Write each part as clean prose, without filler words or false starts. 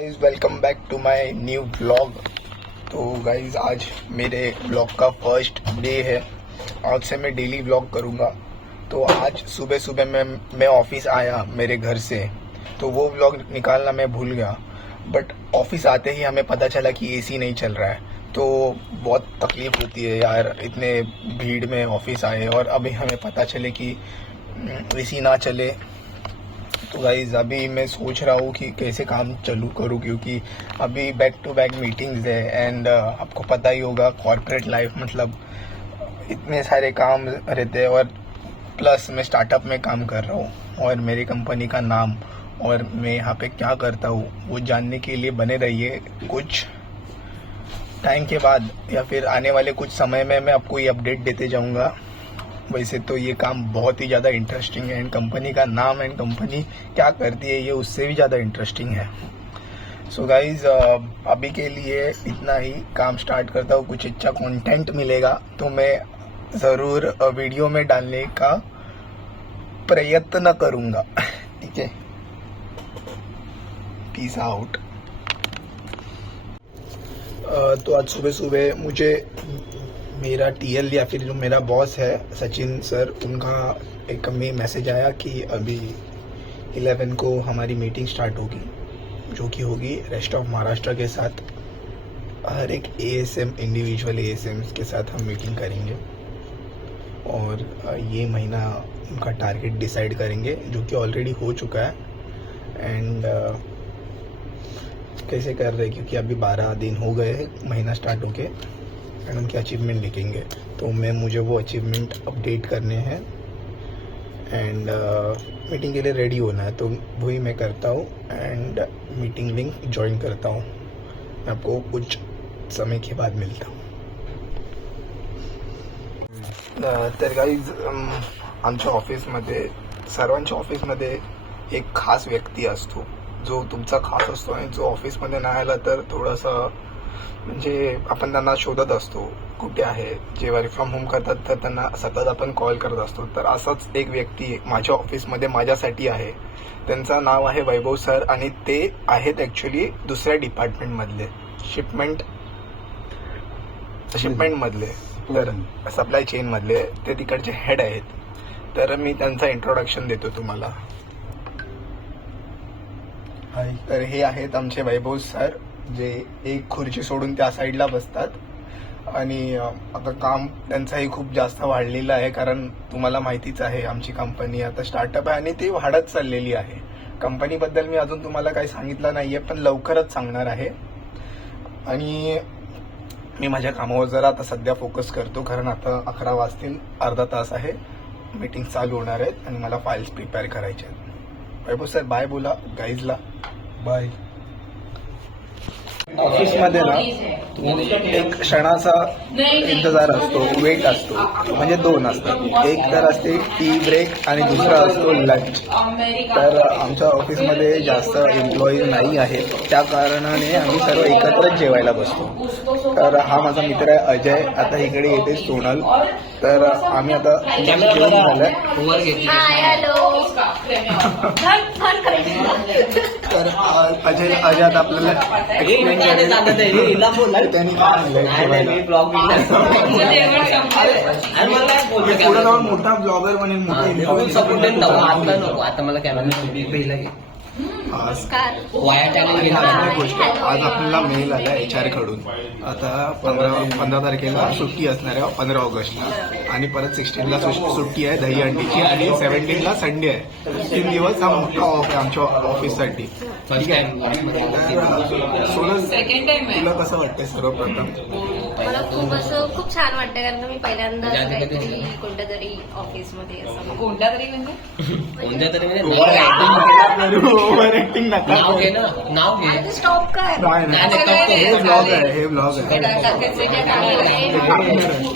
Guys welcome back to my new blog. तो guys आज मेरे ब्लॉग का फर्स्ट डे है। आज से मैं डेली ब्लॉग करूँगा। तो आज सुबह सुबह मैं ऑफिस आया मेरे घर से, तो वो ब्लॉग निकालना मैं भूल गया। बट ऑफिस आते ही हमें पता चला कि एसी नहीं चल रहा है, तो बहुत तकलीफ होती है यार। इतने भीड़ में ऑफिस आए और अभी हमें पता चले कि एसी ना चले। तो गाइज अभी मैं सोच रहा हूँ कि कैसे काम चालू करूँ, क्योंकि अभी बैक टू बैक मीटिंग्स है। एंड आपको पता ही होगा कॉर्पोरेट लाइफ मतलब इतने सारे काम रहते हैं। और प्लस मैं स्टार्टअप में काम कर रहा हूँ और मेरी कंपनी का नाम और मैं यहाँ पे क्या करता हूँ वो जानने के लिए बने रहिए। कुछ टाइम के बाद या फिर आने वाले कुछ समय में मैं आपको ये अपडेट देते जाऊँगा। वैसे तो ये काम बहुत ही ज़्यादा इंटरेस्टिंग है एंड कंपनी का नाम एंड कंपनी क्या करती है ये उससे भी ज़्यादा इंटरेस्टिंग है। सो गाइज अभी के लिए इतना ही। काम स्टार्ट करता हूँ, कुछ अच्छा कंटेंट मिलेगा तो मैं ज़रूर वीडियो में डालने का प्रयत्न करूँगा। ठीक है, पीस आउट। तो आज सुबह सुबह मुझे मेरा टीएल या फिर जो मेरा बॉस है सचिन सर, उनका एक मैसेज आया कि अभी 11 को हमारी मीटिंग स्टार्ट होगी, जो कि होगी रेस्ट ऑफ महाराष्ट्र के साथ। हर एक एएसएम इंडिविजुअल एएसएम के साथ हम मीटिंग करेंगे और ये महीना उनका टारगेट डिसाइड करेंगे, जो कि ऑलरेडी हो चुका है। एंड कैसे कर रहे हैं, क्योंकि अभी 12 दिन हो गए हैं महीना स्टार्ट होके, एंड उनके अचीवमेंट लिखेंगे। तो मुझे वो अचीवमेंट अपडेट करने हैं एंड मीटिंग के लिए रेडी होना है, तो वही मैं करता हूँ। एंड मीटिंग लिंक ज्वाइन करता हूँ। मैं आपको कुछ समय के बाद मिलता हूँ। तर गाईज आमच्या ऑफिसमध्ये सर्वांच्या ऑफिसमध्ये एक खास व्यक्ती असतो, जो तुमचा खास असतो आणि जो ऑफिसमध्ये नाही आला तर थोडासा म्हणजे आपण त्यांना शोधत असतो कुठे आहे। जे वर्क फ्रॉम होम करतात तर त्यांना सतत आपण कॉल करत असतो। तर असाच एक व्यक्ती माझ्या ऑफिसमध्ये माझ्यासाठी आहे। त्यांचं नाव आहे वैभव सर आणि ते आहेत ॲक्च्युली दुसऱ्या डिपार्टमेंटमधले, शिपमेंटमधले, तर सप्लाय चेनमधले ते तिकडचे हेड आहेत। तर मी त्यांचा इंट्रोडक्शन देतो तुम्हाला। तर हे आहेत आमचे वैभव सर, जे एक खुर्ची सोडून त्या साईडला बसतात। आणि आता काम त्यांचंही खूप जास्त वाढलेलं आहे, कारण तुम्हाला माहितीच आहे आमची कंपनी आता स्टार्टअप आहे आणि ती वाढत चाललेली आहे। कंपनीबद्दल मी अजून तुम्हाला काही सांगितलं नाहीये, पण लवकरच सांगणार आहे। आणि मी माझ्या कामावर जरा आता सध्या फोकस करतो, कारण आता 11 वाजतील, अर्धा तास आहे, मीटिंग चालू होणार आहेत आणि मला फाईल्स प्रिपेअर करायचे आहेत। वैभव सर बाय बोला गाईजला। बाय। ऑफिसमध्ये ना एक क्षणाचा इंतजार असतो, वेट असतो, म्हणजे 2 असतात। एक तर असते टी ब्रेक आणि दुसरा असतो लंच। तर आमच्या ऑफिसमध्ये जास्त एम्प्लॉईज नाही आहेत, त्या कारणाने आम्ही सर्व एकत्रच जेवायला बसतो। तर हा माझा मित्र आहे अजय, आता इकडे येते सोनल। तर आम्ही आता जेवण झालंय। तर अजय आता आपल्याला एक्सप्लेन करेल त्यांनी काय पुढे जाऊन मोठा ब्लॉगर बनेल, मोठा आता मला कॅमेरा आज आपल्याला मेल आला HR कडून। आता 15 तारखेला सुट्टी असणार आहे, 15 ऑगस्टला, आणि परत 16ला सुट्टी आहे दही अंडीची, आणि 17ला संडे आहे। 3 दिवस हा मोठा ऑफ आहे आमच्या ऑफिससाठी। ठीक आहे, सोनल तुला कसं वाटतंय सर्वप्रथम? मला खूप छान वाटतं, कारण मी पहिल्यांदा काहीतरी कोणत्या तरी ऑफिसमध्ये असं कोणत्या तरी म्हणजे ओव्हर ऍक्टिंग नका, नाव घे स्टॉप काय हे ब्लॉग आहे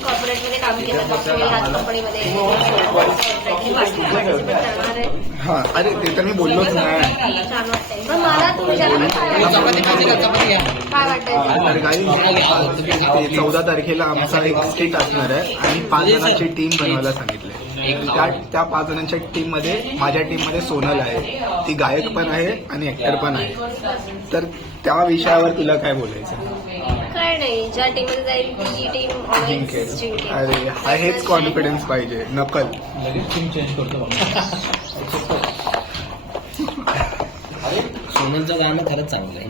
कॉर्पोरेटमध्ये काम केलं ह्याच कंपनीमध्ये। हा, अरे ते तर मी बोललोच नाही। छान वाटतंय, पण मला तुम्ही काय वाटतंय? 14 तारखेला आमचा एक स्किट असणार आहे आणि 5 जणांची टीम बनवायला सांगितलंय। त्या 5 जणांच्या टीम मध्ये माझ्या टीम मध्ये सोनल आहे. ती गायक पण आहे आणि ऍक्टर पण आहे. तर त्या विषयावर तुला काय बोलायचं? काय नाही, ज्या टीम मध्ये जाईल ती टीम जिंकेल. जिंकेल. अरे हेच कॉन्फिडन्स पाहिजे, नकल. सोनलचं गाणं खरंच चांगलं आहे.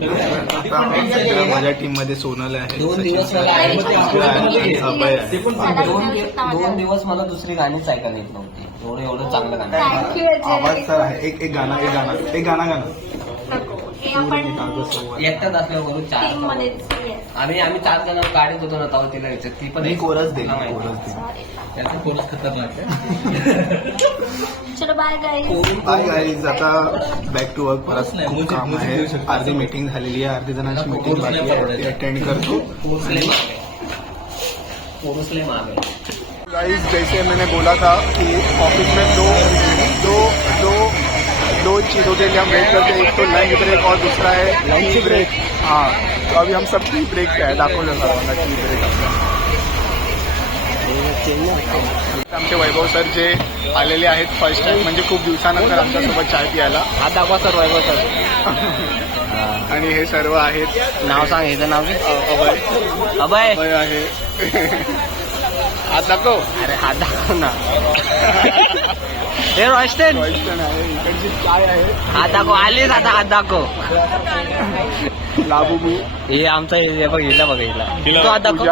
आता माझ्या टीम मध्ये सोनल आहे, 2 दिवस मला आणि अभय आहे. 2 दिवस मला दुसरी गाणीच ऐकायला येत नव्हती. एवढं चांगलं गाणं आहे. Thank you, आवाज तर आहे. एक गाणं नको. हे आपण एकटाच असल्यावर करू. टीम 4 मध्येच आम्ही 4 जण गाडीत होतो ना, तेव्हा तिला विचार ती पण मी कोरस दे. त्याचा कोरस खतरनाक आहे. चलो बाय गाईज. हाय गाईज, आता बॅक टू वर्क. परत खूप काम आहे. अर्धी मीटिंग झालेली आहे, अर्धी जणांची मीटिंग बाकी आहे, ती अटेंड करतो. पोरसले मागे गाइस, जैसे मैंने बोला था कि ऑफिस में दो चीज़ों के लिए हम वेट करते हैं. एक तो लंच ब्रेक और दूसरा है लंच ब्रेक. हाँ, तो अभी हम सब टी ब्रेक पे है. दाखवलं सर्वांना टी ब्रेक. आमचे वैभव सर जे आलेले आहेत फर्स्ट टाइम, म्हणजे खूप दिवसानंतर आमच्यासोबत चाय प्यायला. हा दाखवा सर, वैभव सर. आणि हे सर्व आहेत. नाव सांग, ह्याचं नाव अभय अभय आहे. हात दाखव. अरे हात दाखव ना. हे रोस्टन क्वेश्चन आहे. इकडची चाय आहे. हात दाखव. आलीच आता हात दाखव. लाबूबू. हे आमचा हे बघ, हिला बघ, हिला तो हात दाखव.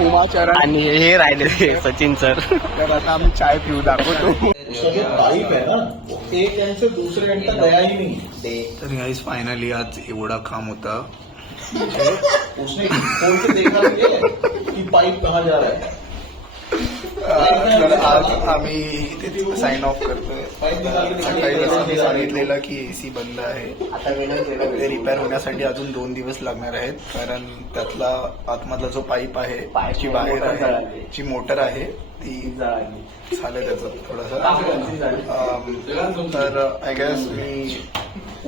उमाचरण. आणि हे राहिले सचिन सर. तर आता आम्ही चाय पिऊ दाखवतो. तारीफ है ना, एक एंड से दूसरे एंड तक गया ही नहीं. तर गाइस, फायनली आज एवढा काम होता. उसने खोल के देखा नहीं कि पाइप कहाँ जा रहा है. तर आज आम्ही इथे साइन ऑफ करतोय. सकाळी जसं मी सांगितलेलं की एसी बंद आहे, ते रिपेअर होण्यासाठी अजून 2 दिवस लागणार आहेत. कारण त्यातला आतमधला जो पाईप आहे, जी बाहेर आहे, जी मोटर आहे, ती झालं त्याचं थोडंसं. तर आय गेस मी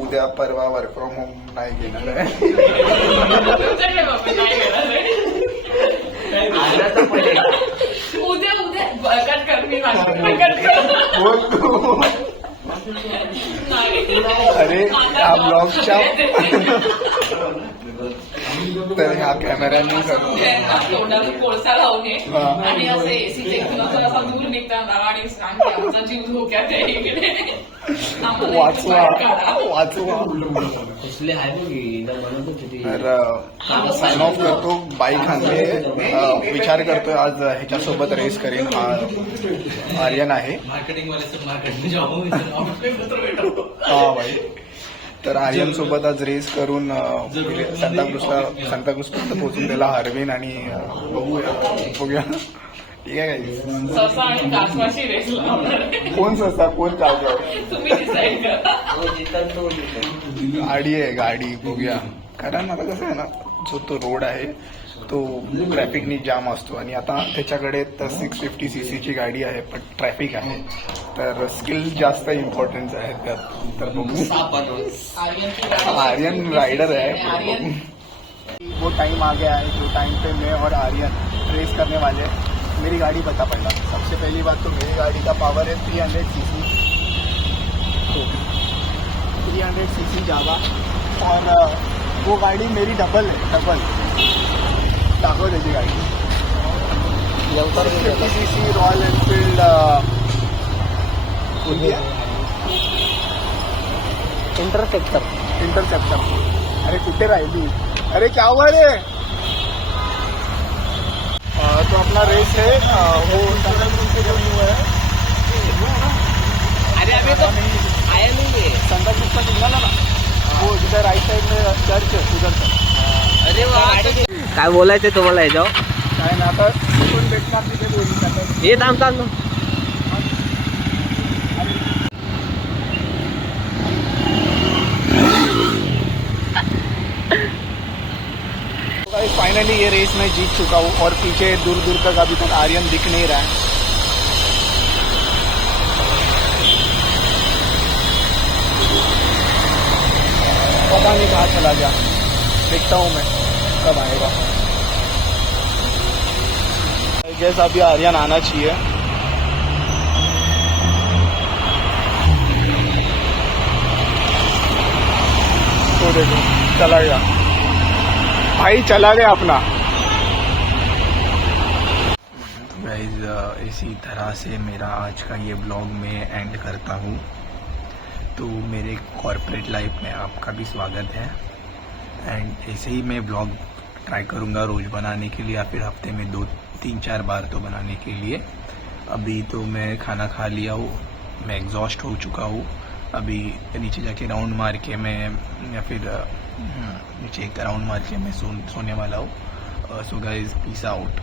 उद्या परवा वर्क फ्रॉम होम नाही घेणार आहे. अरे या ब्लॉगच्या तर ह्या कॅमेऱ्याने तोंडाला कोळसा लावणे आणि असं एसी टेक्नॉलॉजी असा दूर निघताना आणि सांग की आमचा जीव धोक्यात आहे इकडे. वाचवा. कसले आहे बघ, हिला म्हणत होती ती. तर साइन ऑफ करतो. बाईक आणले. विचार करतोय आज ह्याच्यासोबत रेस करेन. हा आर्यन आहे. हा बाई. तर आर्यन सोबत आज रेस करून सांताक्रुजपर्यंत पोहोचून त्याला हरवेन आणि बघूया. ठीक आहे काय? ससा आणि कासवाची रेस लावणार आहे. कोण ससा कोण कासव? तुम्ही डिसाईड करा. तो जिंकल, तो जिंकल. गाडी आहे, गाडी बघूया. कारण आता कसं आहे ना, जो तो रोड आहे तो ट्रॅफिकनी जाम असतो आणि आता त्याच्याकडे तर 650cc ची गाडी आहे, पण ट्रॅफिक आहे. तर स्किल जास्त इम्पॉर्टन्स आहे त्यात. तर बघू. आर्यन राइडर है. वो टाइम आ गया है जो टाइम पे मैं और आर्यन रेस करने वाले हैं. मेरी गाड़ी बता पहला. सबसे पहली बात तो मेरी गाड़ी का पावर है 300cc. 300cc जावा. और वो गाड़ी मेरी डबल है. डबल दाखव त्याची गाडी. 50cc royal Enfield interceptor. अरे कुठे राहिली? अरे क्या हुआ रे? तो अपना रेस है वो संताक्रुज से जो हुआ है. अरे अभी तो आया नहीं है. संताक्रुज का निघाला ना, वो जिधर राइट साइड में चर्च है उधर से. अरे वा. काय बोलायचंय तुम्हाला याच्यावर? काय ना, आता कोण भेटणार तिथे बोलू. हे थांब थांब. फाइनली ये रेस मैं जीत चुका हूँ और पीछे दूर दूर तक अभी तक आर्यन दिख नहीं रहा है. पता नहीं कहाँ चला गया. देखता हूँ मैं कब आएगा. जैसा अभी आर्यन आना चाहिए। तो देखो चला गया भाई, चला गया अपना। गाइस इसी तरह से मेरा आज का ये ब्लॉग मैं एंड करता हूँ। तो मेरे कॉर्पोरेट लाइफ में आपका भी स्वागत है। एंड ऐसे ही मैं ब्लॉग ट्राई करूँगा रोज़ बनाने के लिए, या फिर हफ्ते में 2-3-4 बार तो बनाने के लिए। अभी तो मैं खाना खा लिया हूँ, मैं एग्जॉस्ट हो चुका हूँ। अभी नीचे जाके राउंड मार के मैं, या फिर नीचे एक राउंड मार के मैं सोने वाला हूँ। So guys peace out.